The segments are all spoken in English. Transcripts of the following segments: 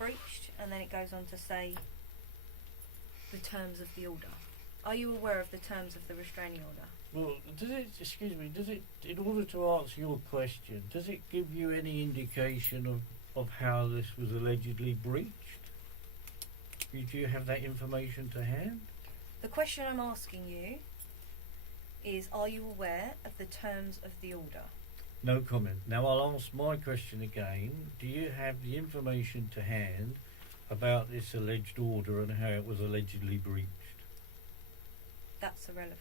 breached, and then it goes on to say the terms of the order. Are you aware of the terms of the restraining order? Well, does it, in order to answer your question, does it give you any indication of how this was allegedly breached? Do you have that information to hand? The question I'm asking you is, are you aware of the terms of the order? No comment. Now I'll ask my question again. Do you have the information to hand about this alleged order and how it was allegedly breached? That's irrelevant.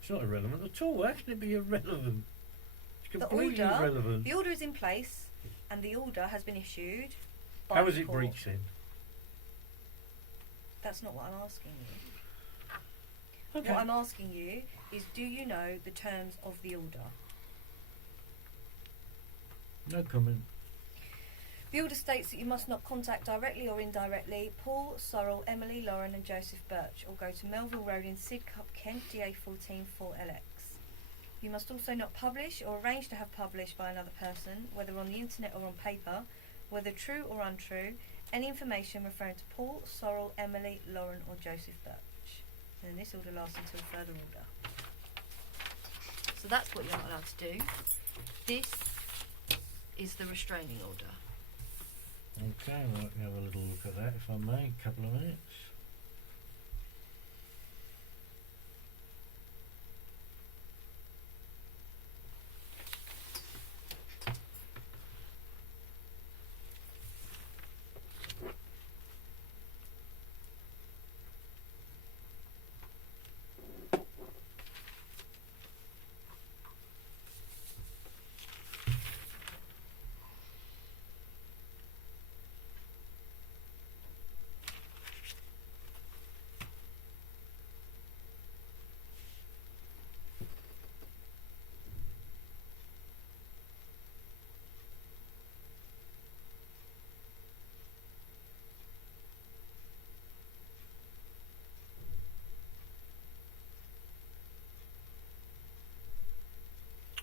It's not irrelevant at all. How can it be irrelevant? It's completely irrelevant. The order is in place, and the order has been issued by How was the it court. breached then? That's not what I'm asking you. Okay. What I'm asking you is, do you know the terms of the order? No comment. The order states that you must not contact directly or indirectly Paul, Sorrel, Emily, Lauren and Joseph Birch, or go to Melville Road in Sidcup, Kent, DA 14 4LX. You must also not publish or arrange to have published by another person, whether on the internet or on paper, whether true or untrue, any information referring to Paul, Sorrel, Emily, Lauren or Joseph Birch. And then this order lasts until further order. So that's what you're not allowed to do. This is the restraining order. Okay, well, let me have a little look at that if I may, a couple of minutes.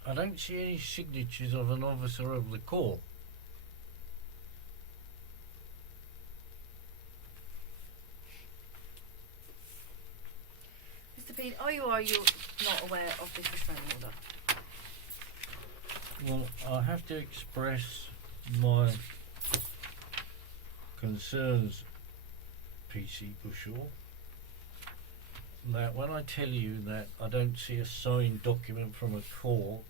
I don't see any signatures of an officer of the court. Mr. Pead, are you not aware of this restraining order? Well, I have to express my concerns, PC Bushell, that when I tell you that I don't see a signed document from a court,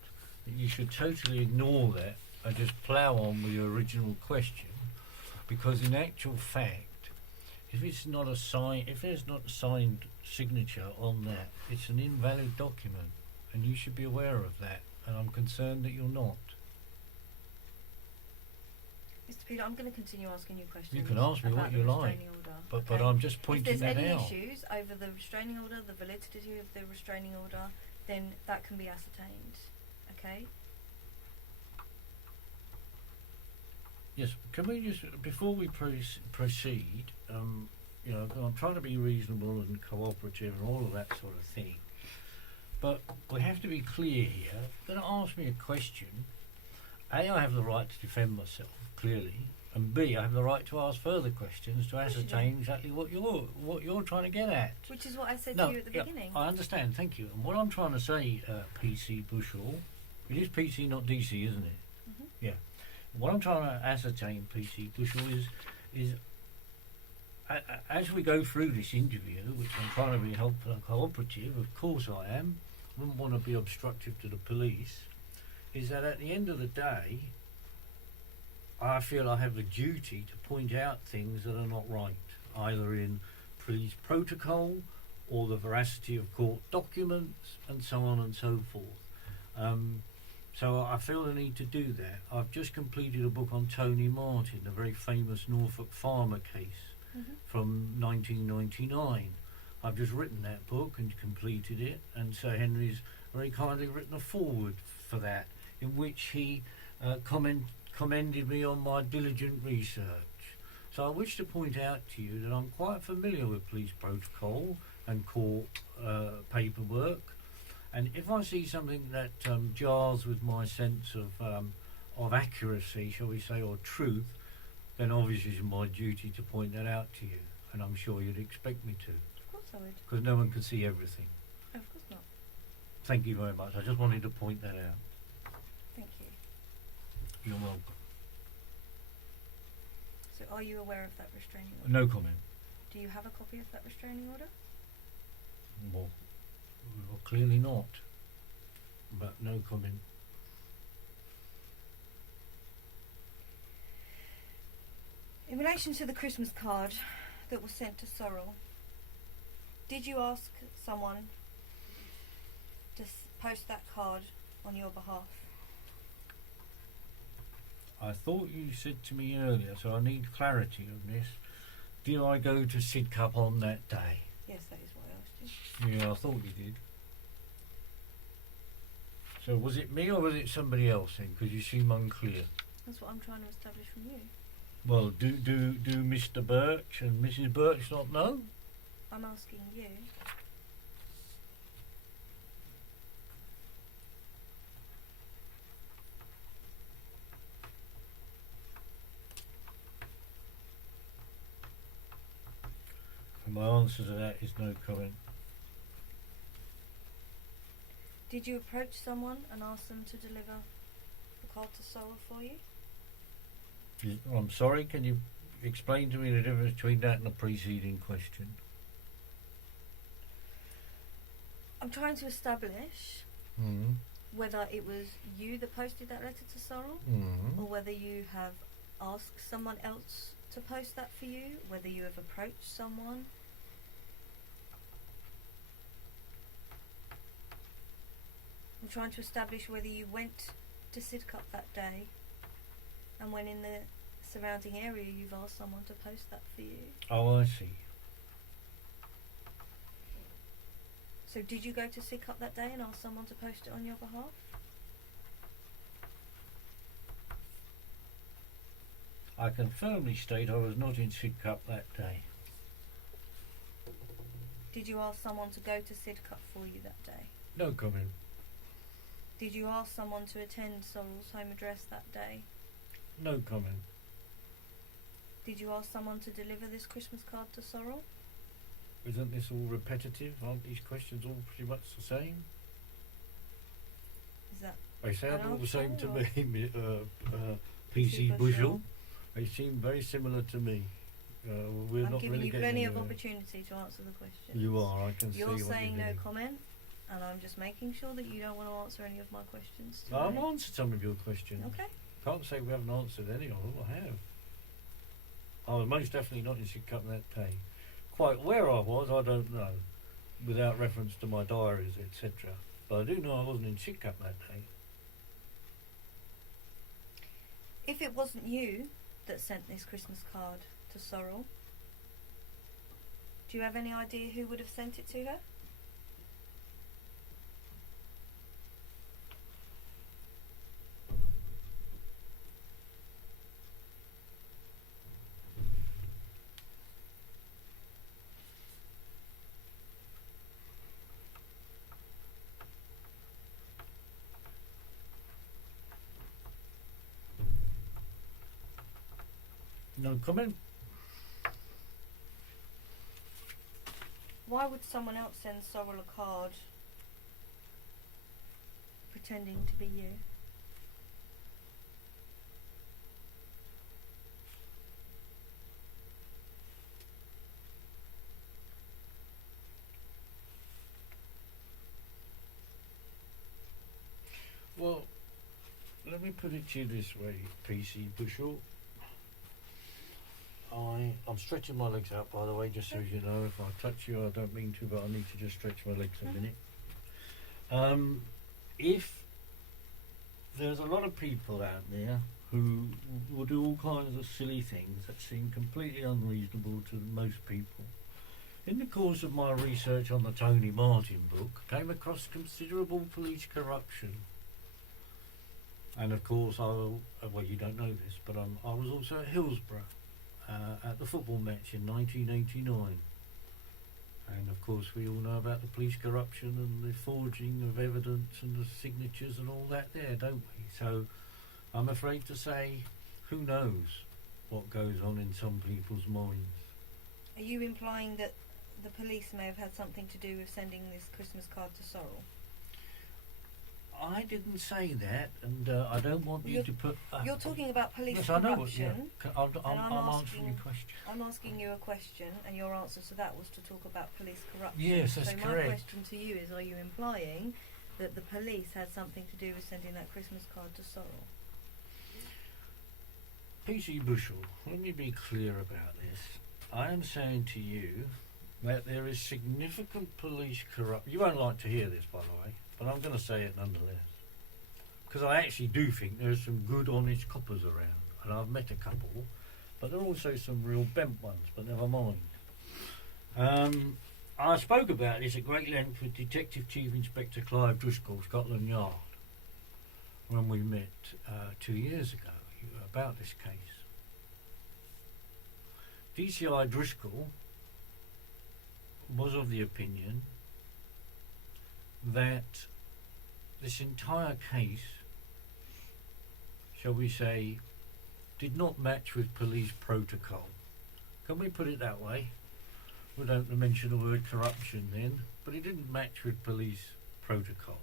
that you should totally ignore that and just plough on with your original question, because in actual fact, if there's not a signed signature on that, it's an invalid document, and you should be aware of that, and I'm concerned that you're not. Mr. Pead, I'm going to continue asking you questions. You can ask me about what the you like, restraining order, but okay? I'm just pointing that out. If there's any issues over the restraining order, the validity of the restraining order, then that can be ascertained, okay? Yes, can we just, before we proceed, you know, I'm trying to be reasonable and cooperative and all of that sort of thing, but we have to be clear here. You're going to ask me a question. A, I have the right to defend myself, clearly, and B, I have the right to ask further questions to ascertain exactly what you're trying to get at. Which is what I said to you at the beginning. I understand, thank you. And what I'm trying to say, PC Bushell, it is PC, not DC, isn't it? Mm-hmm. Yeah. What I'm trying to ascertain, PC Bushell, is as we go through this interview, which I'm trying to be helpful and cooperative, of course I am, wouldn't want to be obstructive to the police, is that at the end of the day, I feel I have a duty to point out things that are not right, either in police protocol or the veracity of court documents and so on and so forth. So I feel the need to do that. I've just completed a book on Tony Martin, a very famous Norfolk farmer case from 1999. I've just written that book and completed it, and Sir Henry's very kindly written a foreword for that, in which he commended me on my diligent research. So I wish to point out to you that I'm quite familiar with police protocol and court paperwork, and if I see something that jars with my sense of accuracy, shall we say, or truth, then obviously it's my duty to point that out to you, and I'm sure you'd expect me to, Of course I would. because no one can see everything. Of course not. Thank you very much. I just wanted to point that out. Thank you. You're welcome. So are you aware of that restraining order? No comment. Do you have a copy of that restraining order? Well, clearly not. But no comment. In relation to the Christmas card that was sent to Sorrel, did you ask someone to post that card on your behalf? I thought you said to me earlier, so I need clarity on this. Did I go to Sidcup on that day? Yes, that is what I asked you. Yeah, I thought you did. So was it me or was it somebody else then? Because you seem unclear. That's what I'm trying to establish from you. Well, do Mr. Birch and Mrs. Birch not know? I'm asking you. And my answer to that is no comment. Did you approach someone and ask them to deliver the card to Sorrel for you? I'm sorry, can you explain to me the difference between that and the preceding question? I'm trying to establish Mm. whether it was you that posted that letter to Sorrel, Mm. or whether you have asked someone else to post that for you, whether you have approached someone. I'm trying to establish whether you went to Sidcup that day, and when in the surrounding area you've asked someone to post that for you. Oh, I see. So did you go to Sidcup that day and ask someone to post it on your behalf? I can firmly state I was not in Sidcup that day. Did you ask someone to go to Sidcup for you that day? No comment. Did you ask someone to attend Sorrel's home address that day? No comment. Did you ask someone to deliver this Christmas card to Sorrel? Isn't this all repetitive? Aren't these questions all pretty much the same? Is that They sound An all the same to answer me, PC Super Bushell. sure. They seem very similar to me. We're I'm not giving really you getting plenty of anywhere. opportunity to answer the question. You are, I can see You're what saying you're no doing. comment, and I'm just making sure that you don't want to answer any of my questions today. I've answered some of your questions. Okay. Can't say we haven't answered any of them. I have. I was most definitely not in Sidcup that day. Quite where I was, I don't know, without reference to my diaries, etc. But I do know I wasn't in Sidcup that day. If it wasn't you that sent this Christmas card to Sorrel, do you have any idea who would have sent it to her? No comment? Why would someone else send Sorrel a card pretending to be you? Well, let me put it to you this way, PC Bushell. I'm stretching my legs out, by the way, just so you know. If I touch you, I don't mean to, but I need to just stretch my legs a minute. If there's a lot of people out there who will do all kinds of silly things that seem completely unreasonable to most people. In the course of my research on the Tony Martin book, I came across considerable police corruption. And of course, well, you don't know this, but I was also at Hillsborough at the football match in 1989. And of course, we all know about the police corruption and the forging of evidence and the signatures and all that there, don't we? So I'm afraid to say, who knows? what goes on in some people's minds. Are you implying that the police may have had something to do with sending this Christmas card to Sorrel? I didn't say that, and I don't want you to put... You're talking about police yes, corruption. I know. Yeah. I'm answering your question. I'm asking you a question, and your answer to that was to talk about police corruption. Yes, that's so correct. My question to you is, are you implying that the police had something to do with sending that Christmas card to Sorrel? PC Bushell, let me be clear about this. I am saying to you that there is significant police corruption. You won't like to hear this, by the way, but I'm going to say it nonetheless. Because I actually do think there's some good, honest coppers around, and I've met a couple, but there are also some real bent ones, but never mind. I spoke about this at great length with Detective Chief Inspector Clive Driscoll, Scotland Yard, when we met 2 years ago about this case. DCI Driscoll was of the opinion that this entire case, shall we say, did not match with police protocol. Can we put it that way? We don't mention the word corruption then, but it didn't match with police protocol.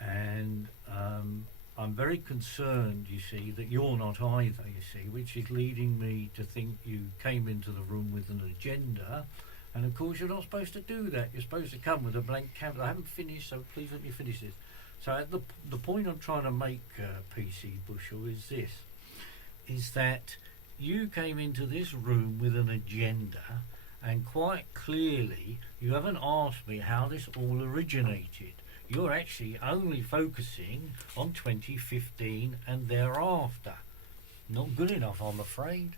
And I'm very concerned, you see, that you're not either, you see, which is leading me to think you came into the room with an agenda. And of course, you're not supposed to do that. You're supposed to come with a blank canvas. I haven't finished, so please let me finish this. So the point I'm trying to make, PC Bushell, is this, is that you came into this room with an agenda, and quite clearly you haven't asked me how this all originated. You're actually only focusing on 2015 and thereafter. Not good enough, I'm afraid.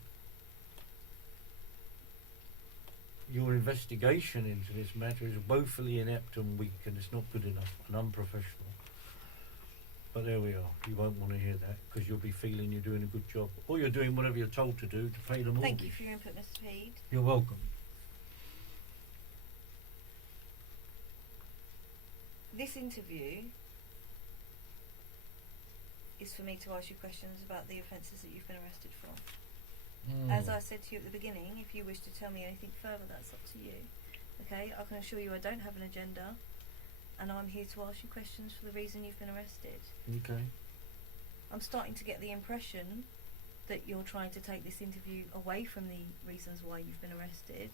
Your investigation into this matter is woefully inept and weak, and it's not good enough and unprofessional. But there we are. You won't want to hear that, because you'll be feeling you're doing a good job, or you're doing whatever you're told to do to pay the mortgage. Thank you for your input, Mr. Pead. You're welcome. This interview is for me to ask you questions about the offences that you've been arrested for. As I said to you at the beginning, if you wish to tell me anything further, that's up to you. Okay, I can assure you I don't have an agenda, and I'm here to ask you questions for the reason you've been arrested. Okay. I'm starting to get the impression that you're trying to take this interview away from the reasons why you've been arrested,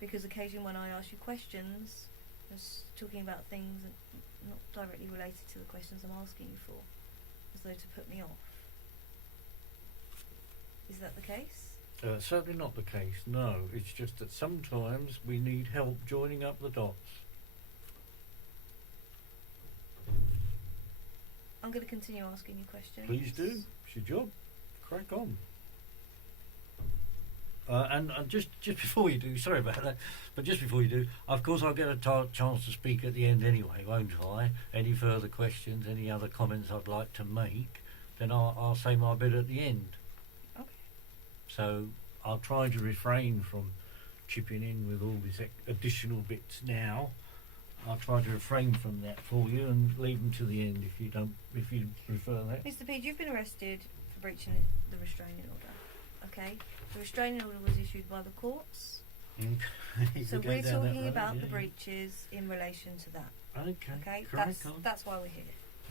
because occasionally when I ask you questions, you're talking about things that not directly related to the questions I'm asking you for, as though to put me off. Is that the case? Certainly not the case, no. It's just that sometimes we need help joining up the dots. I'm going to continue asking you questions. Please do. It's your job. Crack on. And just before you do, sorry about that, but just before you do, of course I'll get a chance to speak at the end anyway, won't I? Any further questions, any other comments I'd like to make, then I'll say my bit at the end. Okay. So I'll try to refrain from chipping in with all these additional bits now. I'll try to refrain from that for you and leave them to the end if you prefer that. Mr. Pead, you've been arrested for breaching the restraining order. Okay? The restraining order was issued by the courts. Okay. So we're talking about the breaches in relation to that. Okay. Okay? Crack on. That's why we're here.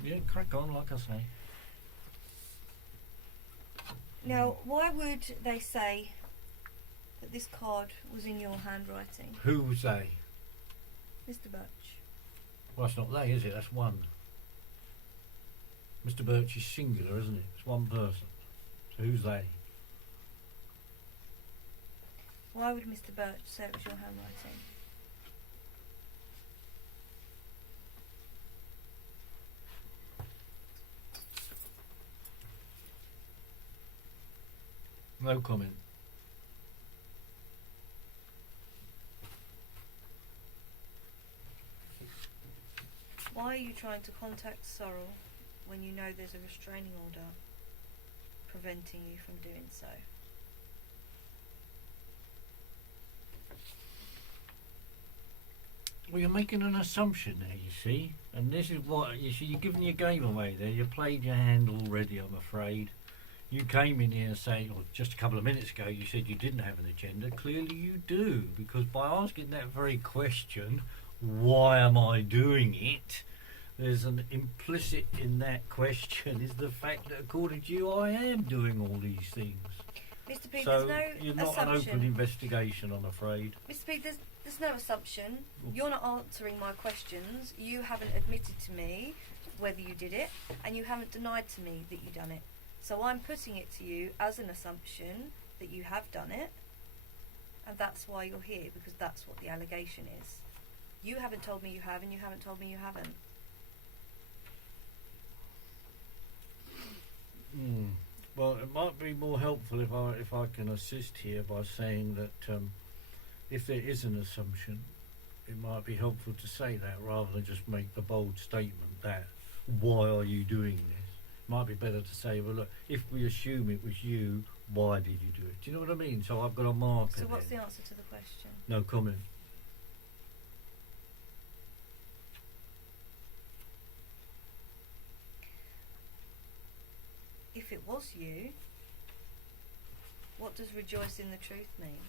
Yeah, crack on, like I say. Now, why would they say that this card was in your handwriting? Who was they? Mr. Birch. Well, that's not they, is it? That's one. Mr. Birch is singular, isn't it? It's one person. So who's they? Why would Mr. Birch say it was your handwriting? No comment. Why are you trying to contact Sorrel when you know there's a restraining order preventing you from doing so? Well, you're making an assumption there, you see. And this is what, you see, you're giving your game away there. You played your hand already, I'm afraid. You came in here saying, or just a couple of minutes ago, you said you didn't have an agenda. Clearly you do, because by asking that very question, why am I doing it? There's an implicit in that question is the fact that according to you, I am doing all these things. Mr. Pead, So there's no you're not assumption. an open investigation, I'm afraid. Mr. Pead, there's no assumption. You're not answering my questions. You haven't admitted to me whether you did it, and you haven't denied to me that you done it. So I'm putting it to you as an assumption that you have done it, and that's why you're here, because that's what the allegation is. You haven't told me you have, and you haven't told me you haven't. Well, it might be more helpful if I can assist here by saying that if there is an assumption, it might be helpful to say that rather than just make the bold statement that why are you doing this? Might be better to say, well, look, if we assume it was you, why did you do it? Do you know what I mean? So I've got a marker. So what's there. the answer to the question? No comment. If it was you, what does rejoice in the truth mean?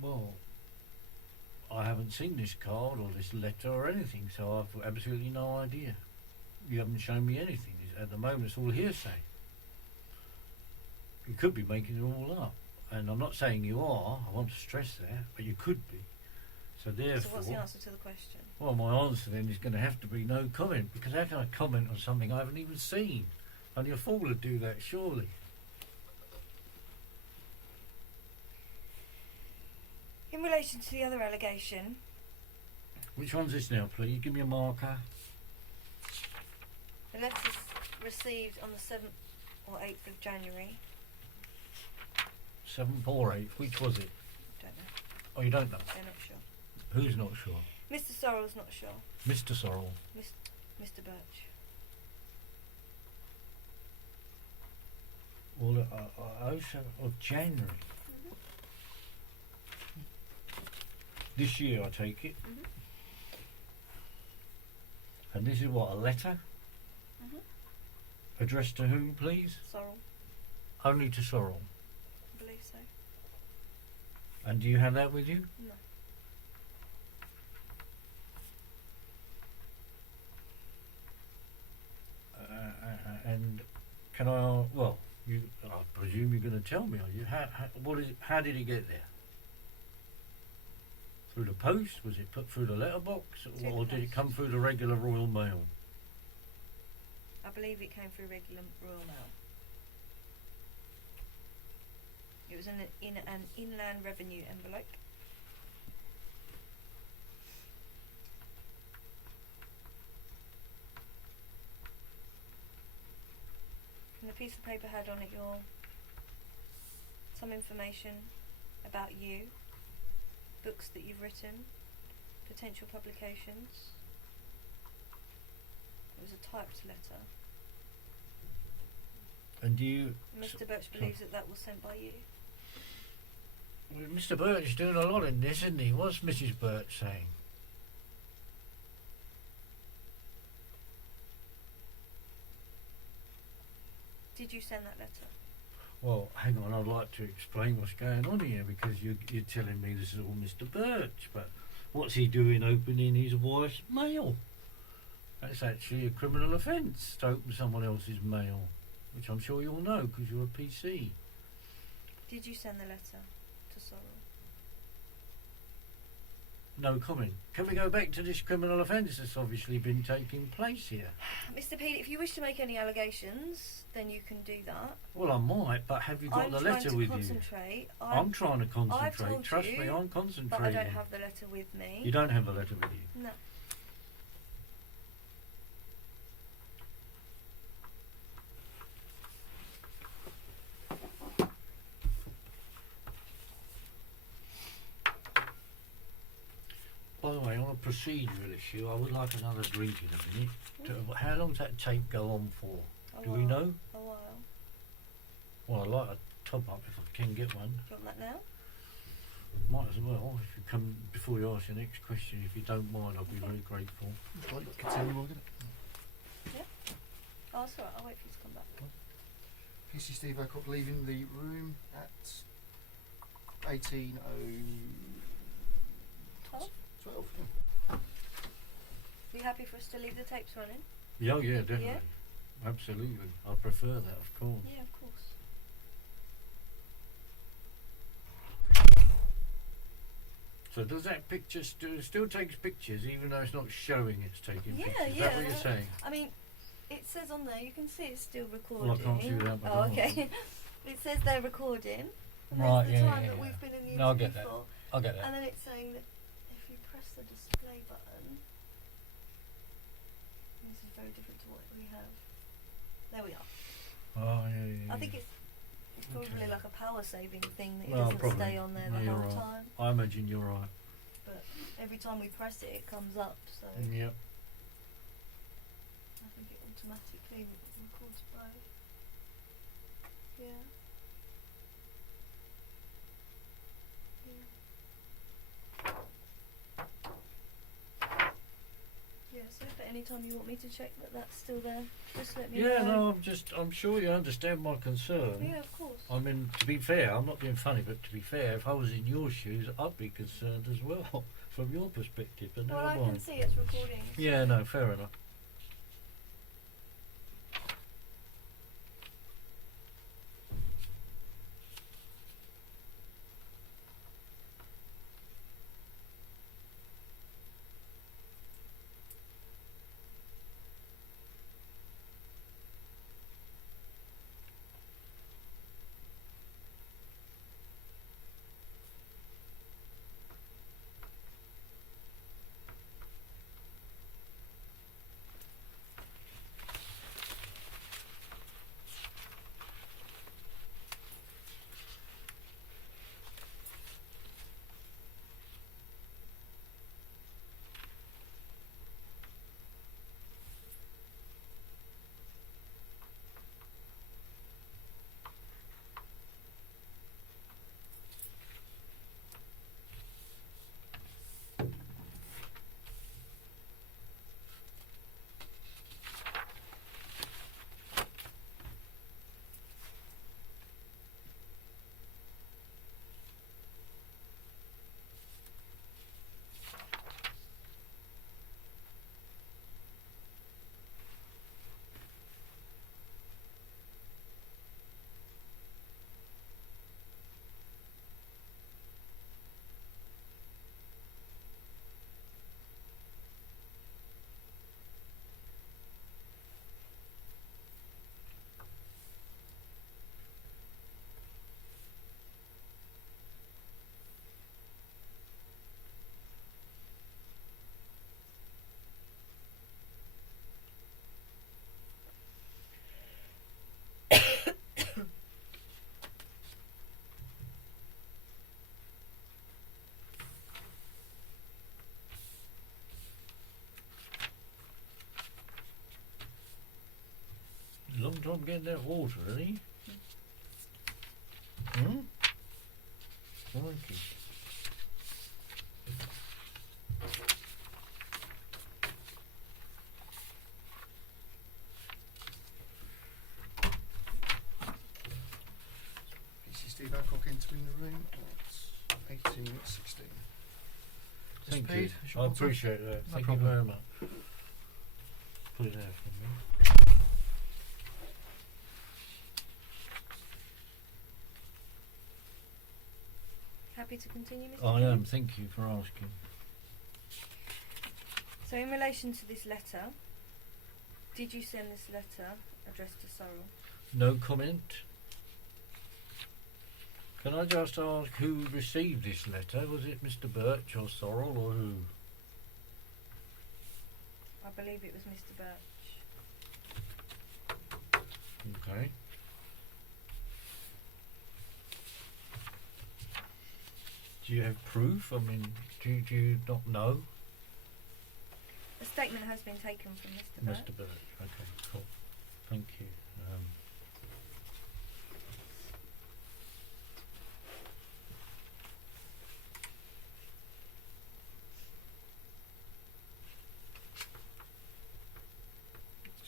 Well, I haven't seen this card or this letter or anything, so I've absolutely no idea. You haven't shown me anything. At the moment, it's all hearsay. You could be making it all up. And I'm not saying you are, I want to stress that, but you could be. So therefore... So what's the answer to the question? Well, my answer then is going to have to be no comment, because how can I comment on something I haven't even seen? Only a fool would do that, surely. In relation to the other allegation... Which one's this now, please? Give me a marker. The letters received on the 7th or 8th of January. 7th or 8th, which was it? Don't know. Oh, you don't know? They're not sure. Who's not sure? Mr. Sorrell's not sure. Mr. Sorrell. Mr. Birch. Well, 7th of January. This year, I take it. And this is what, a letter? Addressed to whom, please? Sorrell, Only to Sorrell. I believe so. And do you have that with you? No. And can I? Well, I presume you're going to tell me. Are you? What is it? How did it get there? Through the post? Was it put through the letterbox, or did it come through the regular Royal Mail? I believe it came through regular Royal Mail. It was in an Inland Revenue envelope. And the piece of paper had on it some information about you, books that you've written, potential publications. It was a typed letter. And you... Mr. Birch believes that was sent by you. Well, Mr. Birch is doing a lot in this, isn't he? What's Mrs. Birch saying? Did you send that letter? Well, hang on, I'd like to explain what's going on here, because you're telling me this is all Mr. Birch, but what's he doing opening his wife's mail? That's actually a criminal offence to open someone else's mail, which I'm sure you'll know because you're a PC. Did you send the letter to Sorrell? No comment. Can we go back to this criminal offence that's obviously been taking place here? Mr. Pead, if you wish to make any allegations, then you can do that. Well, I might, but have you got the letter with you? I'm trying to concentrate. told Trust you, me, I'm concentrating. but I don't have the letter with me. You don't have the letter with you? No. By the way, on a procedural issue, I would like another drink in a minute. How long does that tape go on for? Do we know? A while. Well, I'd like a top up if I can get one. Do you want that now? Might as well. If you come before you ask your next question, if you don't mind, I'll be very grateful. Like, continue, Morgan. Oh, it's alright, I'll wait for you to come back. PC Steve Alcock leaving the room at 18:12. 12. Are you happy for us to leave the tapes running? Yeah, yeah, definitely. Absolutely. I prefer that, of course. Yeah, of course. So does that picture still takes pictures even though it's not showing it's taking Yeah, pictures? Is yeah. that what you're saying? I mean, it says on there, you can see it's still recording. Well, I can't see that. But Oh, okay. It says they're recording. And Right, there's the yeah, time yeah, that yeah. we've been in the No, I interview get that. for. I get that. And then it's saying that if you press the display button, this is very different to what we have. There we are. Oh, yeah. I think it's probably Okay. like a power saving thing that it Well, doesn't probably. stay on there No, the you're whole right. time. I imagine you're right. But every time we press it, it comes up. So Yep. I think it automatically records both. Yeah. Yeah, so if at any time you want me to check that that's still there, just let me know. Yeah, no, I'm sure you understand my concern. Yeah, of course. I mean, to be fair, I'm not being funny, but to be fair, if I was in your shoes, I'd be concerned as well, from your perspective, but Well, never I mind. can see it's recording. So Yeah, no, fair enough. Long time getting that water, isn't he? Hmm? Crikey. PC Steve Alcock entering the room at 18:16. Thank Pead, you. is your I water? appreciate that. No Thank you problem. very much. Put it there for me. happy to continue, Mr. I Pead? am. Thank you for asking. So in relation to this letter, did you send this letter addressed to Sorrel? No comment. Can I just ask who received this letter? Was it Mr. Birch or Sorrel or who? I believe it was Mr. Birch. Okay. Do you have proof? I mean, do you not know? A statement has been taken from Mr. Birch. Mr. Birch. Okay, cool. Thank you.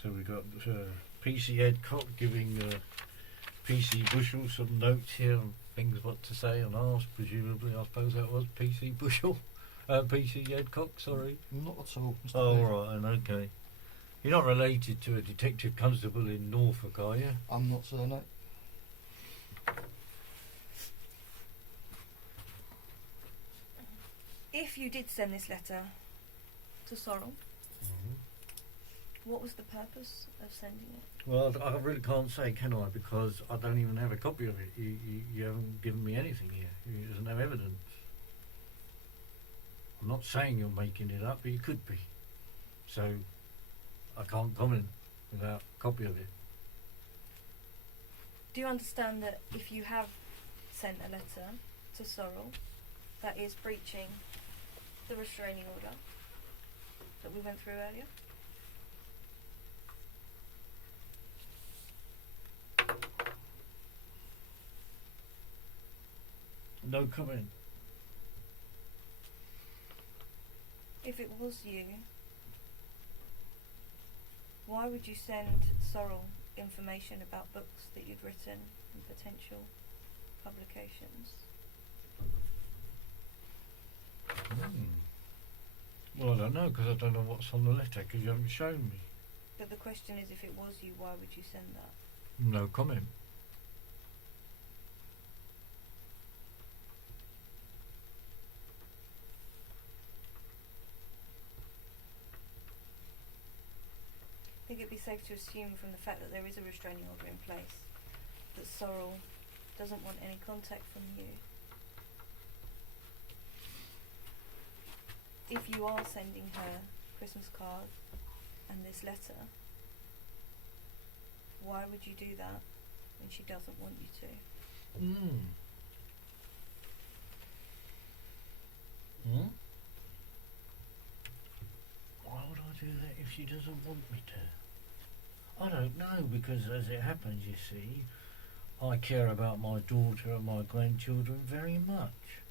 So we got PC Headcock giving PC Bushel some notes here on things what to say and ask. Presumably, I suppose that was PC Bushel, PC Headcock. Sorry. Not at all. Mr. Oh, Pead. right, and okay. You're not related to a detective constable in Norfolk, are you? I'm not, sir, no. If you did send this letter to Sorrel, what was the purpose of sending it? Well, I really can't say, can I? Because I don't even have a copy of it. You haven't given me anything here. There's no evidence. I'm not saying you're making it up, but you could be. So, I can't comment without a copy of it. Do you understand that if you have sent a letter to Sorrel, that is breaching the restraining order that we went through earlier? No comment. If it was you, why would you send Sorrel information about books that you'd written and potential publications? Well, I don't know, because I don't know what's on the letter, because you haven't shown me. But the question is, if it was you, why would you send that? No comment. I think it'd be safe to assume from the fact that there is a restraining order in place that Sorrel doesn't want any contact from you. If you are sending her Christmas card and this letter, why would you do that when she doesn't want you to? Why would I do that if she doesn't want me to? I don't know, because as it happens, you see, I care about my daughter and my grandchildren very much.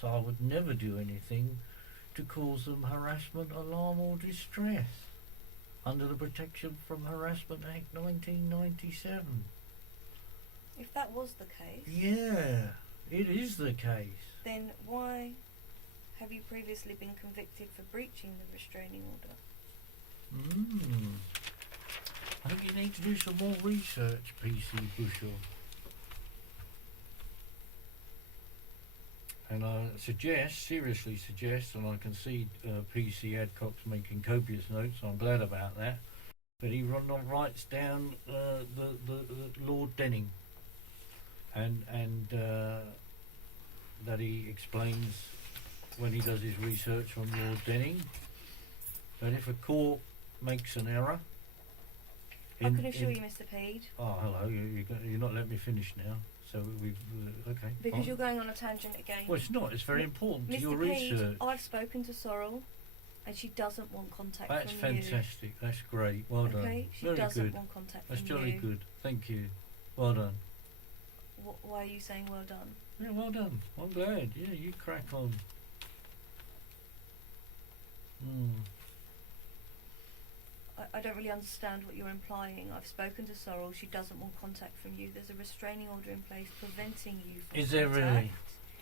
So I would never do anything to cause them harassment, alarm or distress under the Protection from Harassment Act 1997. If that was the case, Yeah, it is the case. then why have you previously been convicted for breaching the restraining order? I think you need to do some more research, PC Bushel. And I seriously suggest, and I can see PC Adcock's making copious notes, I'm glad about that, but he writes down the Lord Denning, and that he explains when he does his research on Lord Denning, that if a court makes an error... I can assure you, Mr. Pead. Oh, hello, you're not letting me finish now. So we've okay. Because fine. you're going on a tangent again. Well, it's not. It's very important to Mr. your Pead, research. I've spoken to Sorrel, and she doesn't want contact That's from you. fantastic. That's great. Well done. Okay, she very doesn't good. want contact That's from jolly you. good. Thank you. Well done. Why are you saying well done? Yeah, well done. I'm glad. Yeah, you crack on. I don't really understand what you're implying. I've spoken to Sorrel. She doesn't want contact from you. There's a restraining order in place preventing you from Is there contact.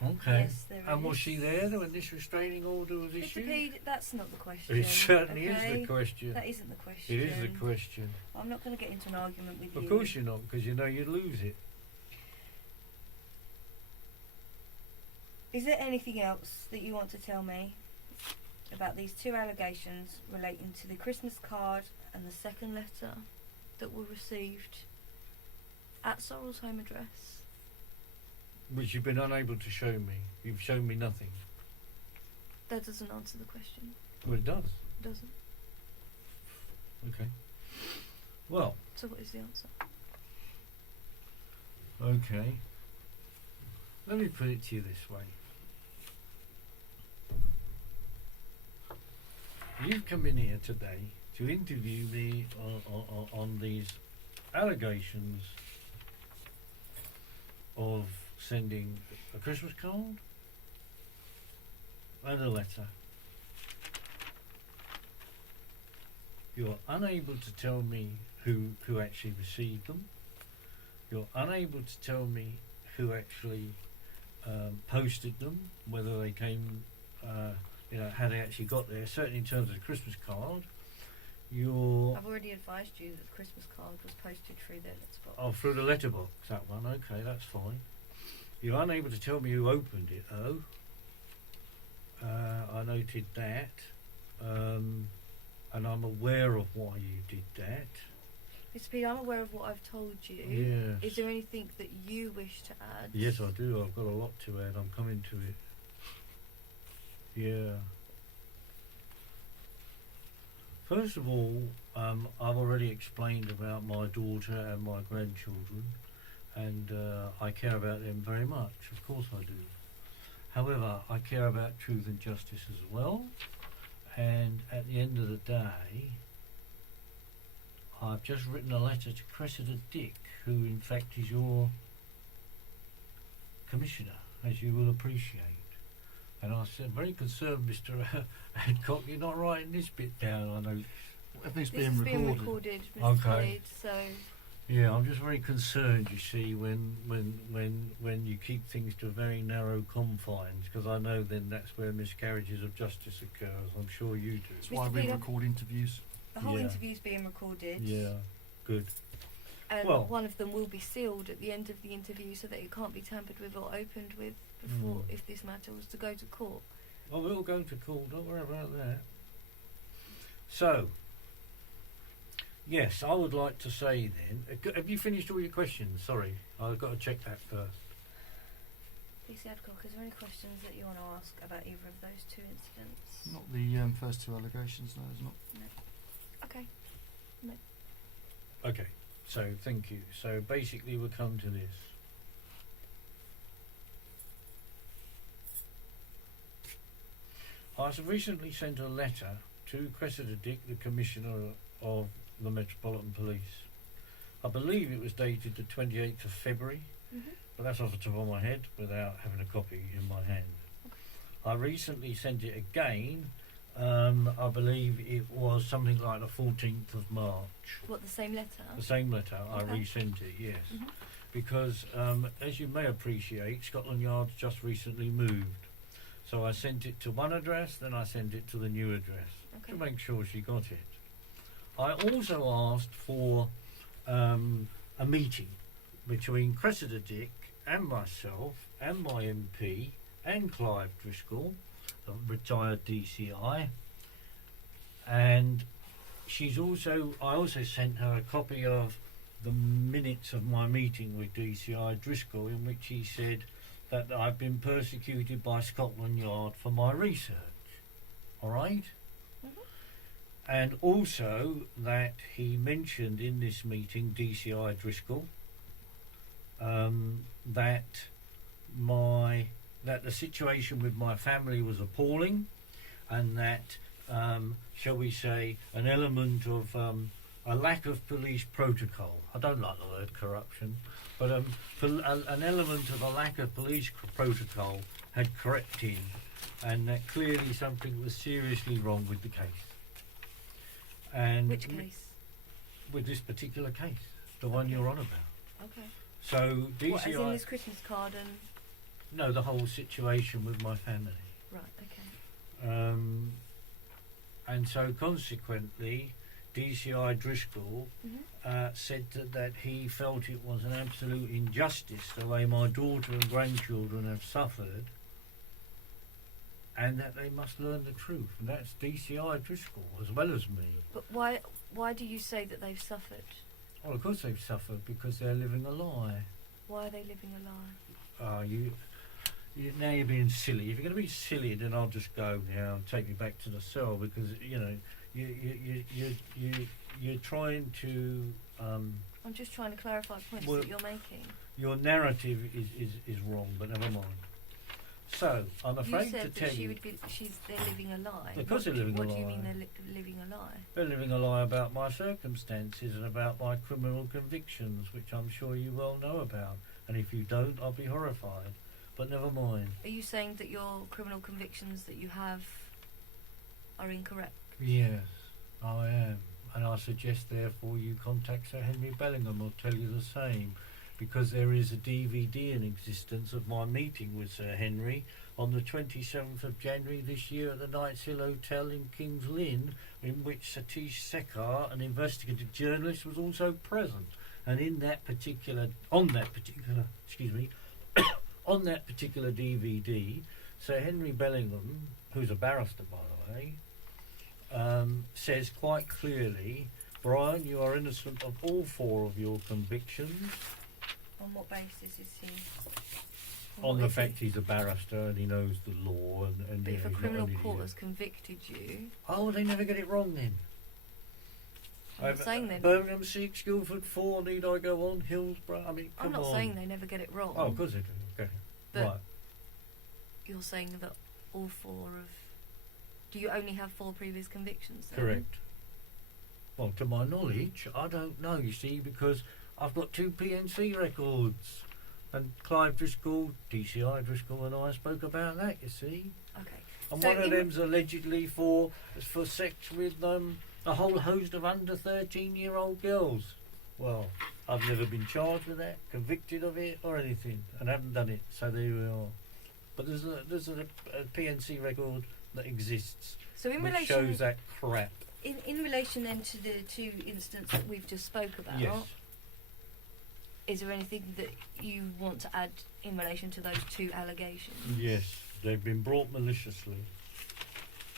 really? Okay. Yes, there And is. was she there when this restraining order was Mr. issued? Pead, that's not the question. It certainly is okay? the question. That isn't the question. It is the question. I'm not going to get into an argument with you. Of course you're not, because you know you'd lose it. Is there anything else that you want to tell me about these two allegations relating to the Christmas card and the second letter that were received at Sorrel's home address? Which you've been unable to show me. You've shown me nothing. That doesn't answer the question. Well, it does. It doesn't. Okay. Well, So what is the answer? okay. Let me put it to you this way. You've come in here today to interview me on these allegations of sending a Christmas card and a letter. You're unable to tell me who actually received them. You're unable to tell me who actually posted them, whether they came, how they actually got there. Certainly in terms of the Christmas card, I've already advised you that the Christmas card was posted through their letterbox. Oh, through the letterbox, that one. Okay, that's fine. You're unable to tell me who opened it, though. I noted that, and I'm aware of why you did that. Mr. Pead, I'm aware of what I've told you. Yes. Is there anything that you wish to add? Yes, I do. I've got a lot to add. I'm coming to it. Yeah. First of all, I've already explained about my daughter and my grandchildren, and I care about them very much. Of course I do. However, I care about truth and justice as well, and at the end of the day, I've just written a letter to Cressida Dick, who in fact is your commissioner, as you will appreciate. And I said, very concerned, Mr. Adcock, you're not writing this bit down, I know. Everything's This being is recorded. being recorded, Mr. Okay. Pead, so Yeah, I'm just very concerned, you see, when you keep things to very narrow confines, because I know then that's where miscarriages of justice occurs. I'm sure you do. That's why Mr. we Pead, record interviews. the whole Yeah. interview's being recorded. Yeah, good. And Well- one of them will be sealed at the end of the interview so that it can't be tampered with or opened with before, if this matter was to go to court. Well, we'll go to court, don't worry about that. So, yes, I would like to say then, have you finished all your questions? Sorry, I've got to check that first. PC Adcock, is there any questions that you want to ask about either of those two incidents? Not the first two allegations, no, there's not. Okay. Okay, so thank you. So basically we'll come to this. I have recently sent a letter to Cressida Dick, the Commissioner of the Metropolitan Police. I believe it was dated the 28th of February, but that's off the top of my head without having a copy in my hand. I recently sent it again. I believe it was something like the 14th of March. What, the same letter? The same letter, I Okay. resent it, yes. Mhm. Because, as you may appreciate, Scotland Yard's just recently moved. So I sent it to one address, then I sent it to the new address Okay. to make sure she got it. I also asked for a meeting between Cressida Dick and myself and my MP and Clive Driscoll, a retired DCI, and I also sent her a copy of the minutes of my meeting with DCI Driscoll, in which he said that I've been persecuted by Scotland Yard for my research. All right? And also that he mentioned in this meeting, DCI Driscoll, that the situation with my family was appalling, and that, shall we say, an element of a lack of police protocol. I don't like the word corruption, but an element of a lack of police protocol had crept in, and that clearly something was seriously wrong with the case. And Which case? with this particular case, the one you're on about. Okay. So DCI, What, as in this Christmas card and... no, the whole situation with my family. Right, okay. And so consequently, DCI Driscoll said that he felt it was an absolute injustice the way my daughter and grandchildren have suffered, and that they must learn the truth. And that's DCI Driscoll as well as me. But why do you say that they've suffered? Well, of course they've suffered because they're living a lie. Why are they living a lie? Now you're being silly. If you're going to be silly, then I'll just go now and take me back to the cell, because you're trying to. I'm just trying to clarify points Well, that you're making. Your narrative is wrong, but never mind. So I'm afraid You to said tell that you, they're living a lie. Because they're living a What do you lie. mean they're living a lie? they're living a lie about my circumstances and about my criminal convictions, which I'm sure you well know about. And if you don't, I'll be horrified. But never mind. Are you saying that your criminal convictions that you have are incorrect? Yes, I am. and I suggest therefore you contact Sir Henry Bellingham. I'll tell you the same, because there is a DVD in existence of my meeting with Sir Henry on the 27th of January this year at the Knights Hill Hotel in King's Lynn, in which Satish Sekar, an investigative journalist, was also present. And on that particular DVD, Sir Henry Bellingham, who's a barrister by the way, says quite clearly, Brian, you are innocent of all 4 of your convictions. On what basis is he? On the fact he's a barrister and he knows the law, and But you if know, a he's not criminal only court here. has convicted you, Oh, they never get it wrong then. I'm not saying they. Birmingham 6, Guildford 4, need I go on? Hillsborough, I mean, come I'm not on. saying they never get it wrong. Oh, of course they do. Okay. But Right. you're saying that all 4 of. Do you only have 4 previous convictions? Then? Correct. Well, to my knowledge, I don't know, you see, because I've got 2 PNC records. And Clive Driscoll, DCI Driscoll and I spoke about that, you see. Okay. And So one of in- them's allegedly for sex with a whole host of under 13-year-old girls. Well, I've never been charged with that, convicted of it or anything, and haven't done it, so there we are. But there's a PNC record that exists So in which relation, shows that crap. in relation then to the 2 incidents that we've just spoke about, Yes. is there anything that you want to add in relation to those 2 allegations? Yes, they've been brought maliciously.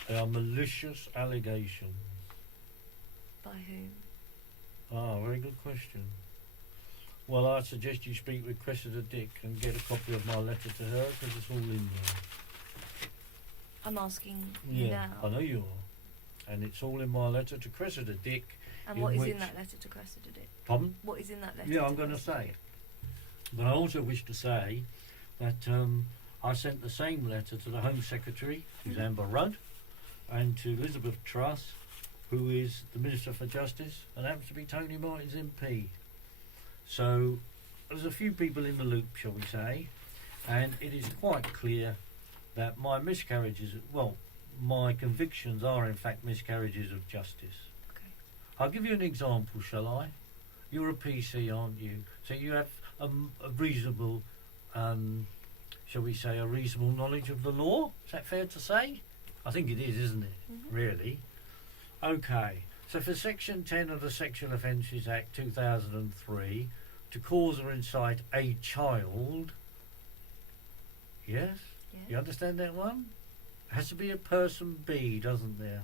They are malicious allegations. By whom? Ah, very good question. Well, I suggest you speak with Cressida Dick and get a copy of my letter to her, because it's all in there. I'm asking you Yeah, now. I know you are. And it's all in my letter to Cressida Dick. And what in is in which- that letter to Cressida Dick? Pardon? What is in that letter? Yeah, I'm going to say. But I also wish to say that I sent the same letter to the Home Secretary, who's Amber Rudd, and to Elizabeth Truss, who is the Minister for Justice, and happens to be Tony Martin's MP. So there's a few people in the loop, shall we say, and it is quite clear that my my convictions are in fact miscarriages of justice. Okay. I'll give you an example, shall I? You're a PC, aren't you? So you have a reasonable, shall we say, a reasonable knowledge of the law? Is that fair to say? I think it is, isn't it? Mhm. Really? Okay. So for Section 10 of the Sexual Offences Act 2003, to cause or incite a child, yes? Yeah. You understand that one? It has to be a person B, doesn't there?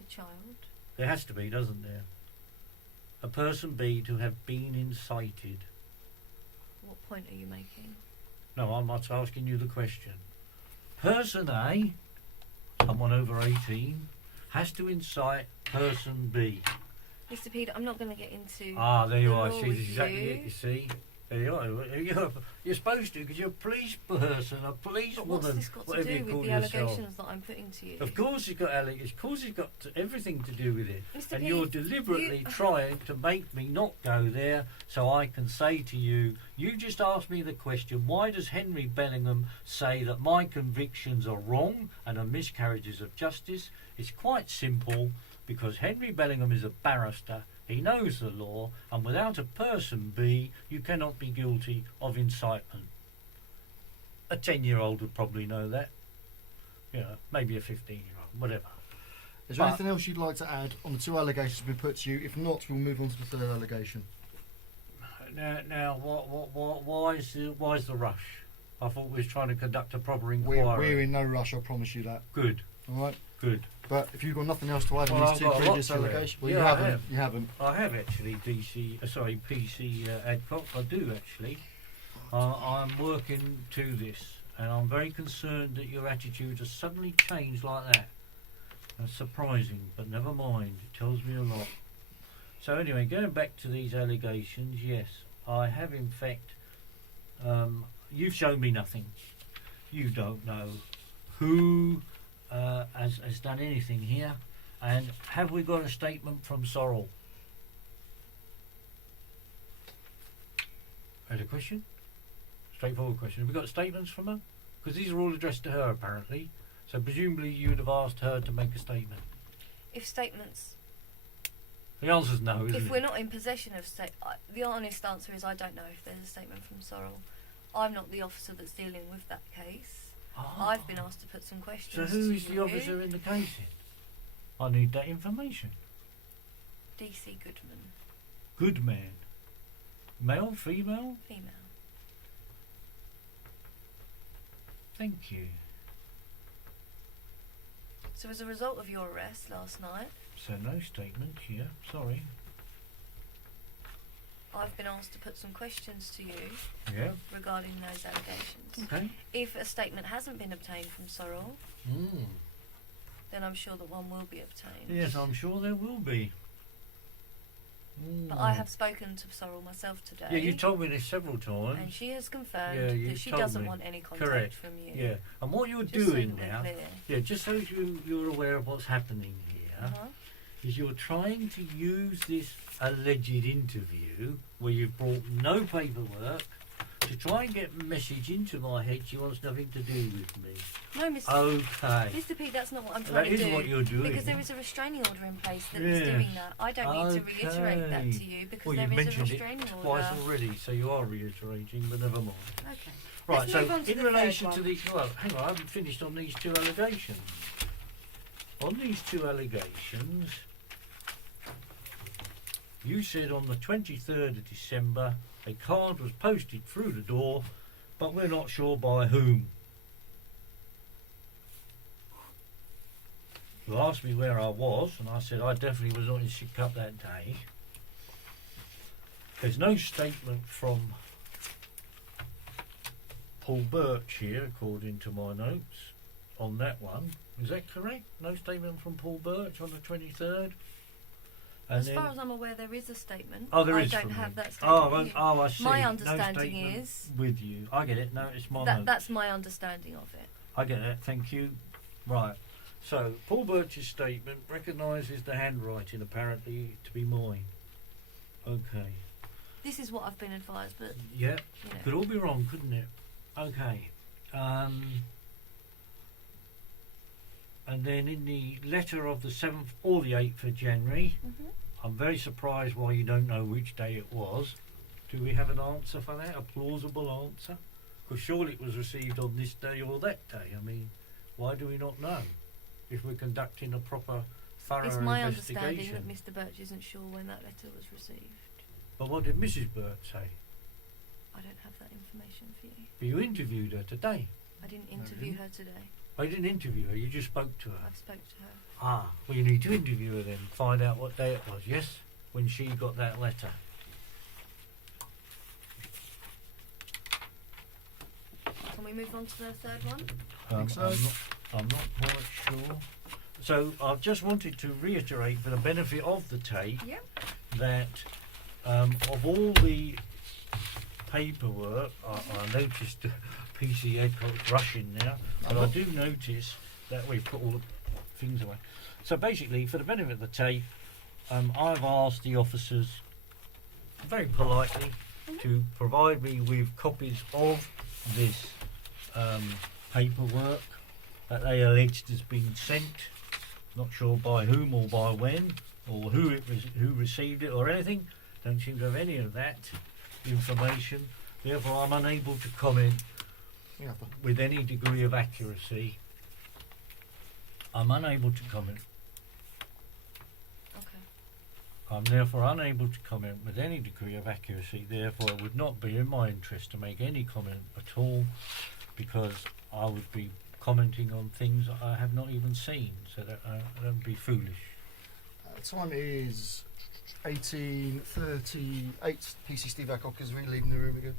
A child. There has to be, doesn't there? A person B to have been incited. What point are you making? No, I'm not asking you the question. Person A, someone over 18, has to incite person B. Mr. Pead, I'm not going to get into. Ah, there you the are. law See, with this is exactly you. it, you see. There you are. You're supposed to, because you're a police person, a police But what's woman, this got to whatever you do call with the yourself. allegations that I'm putting to you? Of course it's got allegations. Of course it's got everything to do with it. Mr. And Pead, you're deliberately you- trying to make me not go there so I can say to you, you just asked me the question, why does Henry Bellingham say that my convictions are wrong and are miscarriages of justice? It's quite simple, because Henry Bellingham is a barrister. He knows the law, and without a person B, you cannot be guilty of incitement. A 10-year-old would probably know that. You know, maybe a 15-year-old, whatever. Is there But- anything else you'd like to add on the 2 allegations that have been put to you? If not, we'll move on to the 3rd allegation. Now, why is the rush? I thought we was trying to conduct a proper inquiry. We're in no rush, I promise you that. Good, Alright? good. But if you've got nothing else to add Well, on I've these 2 got a lot previous to add. allegations, well, Yeah, you I haven't. have. You haven't. I have actually, PC Adcock. I do actually. I'm working to this, and I'm very concerned that your attitude has suddenly changed like that. That's surprising, but never mind. It tells me a lot. So anyway, going back to these allegations, yes, I have in fact. You've shown me nothing. You don't know who has done anything here, and have we got a statement from Sorrel? Had a question? Straightforward question. Have we got statements from her? Because these are all addressed to her apparently. So presumably you would have asked her to make a statement. If statements The answer's no, isn't If it? we're not in possession of the honest answer is I don't know if there's a statement from Sorrel. I'm not the officer that's dealing with that case. Ah. I've been asked to put some So questions who to is the you. officer in the case then? I need that information. DC Goodman, Good man. Male, female? female. Thank you. So as a result of your arrest last night, So no statement here, sorry. I've been asked to put some questions to you Yeah, regarding those allegations. okay. If a statement hasn't been obtained from Sorrel, Mm. then I'm sure that one will be obtained. Yes, I'm sure there will be. But I have spoken to Sorrel myself today. Yeah, you told me this several times. and she has confirmed Yeah, you that she told doesn't me. want any contact Correct. from you. Yeah, and what you're Just so doing that we're now, clear. yeah, just so you're aware of what's happening here, Uh-huh. is you're trying to use this alleged interview where you've brought no paperwork to try and get a message into my head she wants nothing to do with me. No, Mr. Okay. Mr. P, that's not what I'm That trying to is do. what you're doing. Because there is a restraining order in place that is Yes. doing that. I don't need to reiterate that Okay. to you because Well, there you is a mentioned restraining it order. twice already, so you are reiterating, but never mind. Okay. Right, Let's so move on to in the third relation to one. these, well, hang on, I haven't finished on these two allegations. On these two allegations, you said on the 23rd of December a card was posted through the door, but we're not sure by whom. You asked me where I was, and I said I definitely was not in Sidcup that day. There's no statement from Paul Birch here, according to my notes, on that one. Is that correct? No statement from Paul Birch on the 23rd? And As then, far as I'm aware, there is a statement. oh, there I is don't from have him. that statement. Oh, here. I see. My No understanding statement is with you. I get it. No, it's my note. that's my understanding of it. I get that. Thank you. Right. So Paul Birch's statement recognises the handwriting apparently to be mine. Okay. This is what I've been advised, but Yeah. you know. Could all be wrong, couldn't it? Okay. And then in the letter of the 7th or the 8th of January, Mhm. I'm very surprised why you don't know which day it was. Do we have an answer for that? A plausible answer? Because surely it was received on this day or that day. I mean, why do we not know if we're conducting a proper, thorough It's my understanding investigation? that Mr. Birch isn't sure when that letter was received. But what did Mrs. Birch say? I don't have that information for you. You interviewed her today. I didn't interview her today. I didn't interview her, you just spoke to her. I've spoke to her. Ah, well, you need to interview her then, find out what day it was, yes? When she got that letter. Can we move on to the third one? Think so. I'm not quite sure. So I've just wanted to reiterate for the benefit of the tape Yep. that of all the paperwork, I noticed PC Edcott's rushing now, but I do notice that we put all the things away. So basically, for the benefit of the tape, I've asked the officers very politely to provide me with copies of this paperwork that they alleged has been sent. Not sure by whom or by when, or who received it or anything. Don't seem to have any of that information. Therefore, I'm unable to comment Yeah, with any degree of accuracy. I'm unable to comment. Okay. I'm therefore unable to comment with any degree of accuracy. Therefore, it would not be in my interest to make any comment at all, because I would be commenting on things that I have not even seen. So that I don't be foolish. time is 18:38. PC Steve Adcock is really leaving the room again.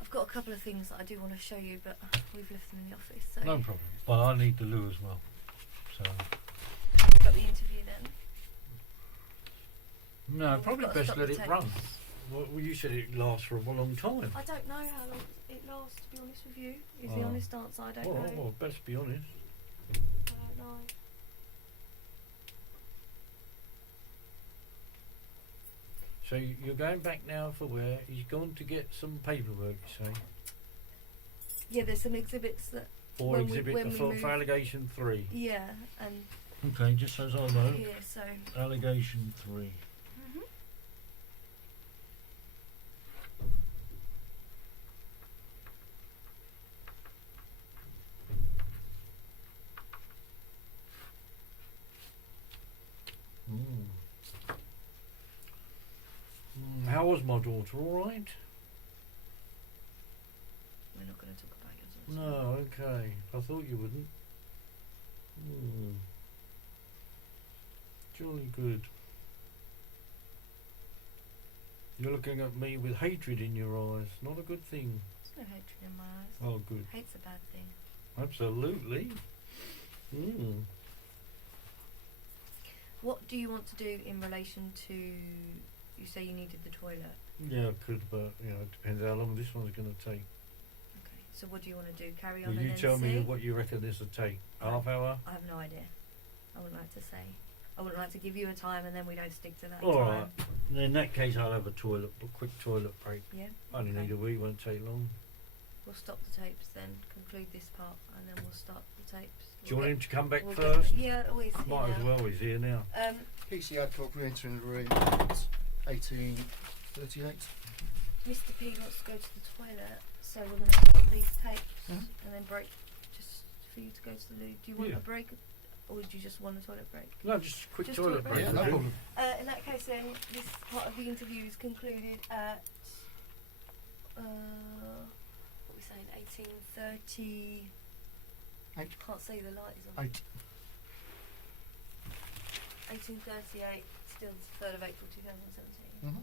I've got a couple of things that I do want to show you, but we've left them in the office. So No problem. But I need the loo as well. So we've got the interview then. no, We've probably got to best stop let the it tape. run. Well, you said it lasts for a long time. I don't know how long it lasts, to be honest with you. Is Oh. the honest answer. I don't know. Well, best be honest. I don't know. So you're going back now for where? He's gone to get some paperwork, you say? Yeah, there's some exhibits that. For When we exhibit move- for allegation 3. Yeah, and Okay, just as I know, here, so. allegation 3. Mhm. How was my daughter? All right? We're not going to talk about yours. No, okay. I thought you wouldn't. Jolly good. You're looking at me with hatred in your eyes. Not a good thing. There's no hatred in my eyes. Oh, good. Hate's a bad thing. Absolutely. What do you want to do in relation to? You say you needed the toilet. Yeah, I could, but it depends how long this one's going to take. Okay. So what do you want to do? Carry on Will and you then tell see? me what you reckon this will take? Half hour? I have no idea. I wouldn't like to say. I wouldn't like to give you a time and then we don't stick to that All time. right. In that case, I'll have a quick toilet break. Yeah. I only Okay. need a wee, won't take long. We'll stop the tapes then, conclude this part, and then we'll start the tapes. Do you want him to come back we'll first? Yeah, always. Might as well, he's here now. PC Adcock re-entering the room at 18:38. Mr. Pead wants to go to the toilet, so we're going to stop these tapes and then break just for you to go to the loo. Do you want Yeah. a break, or do you just want a toilet break? No, just a quick Just toilet toilet break. Yeah, break? no problem. In that case, then this part of the interview is concluded at what are we saying? 18:30. 8. Can't see the light is on. 8. 18:38. Still the 3rd of April 2017. Mm-hmm.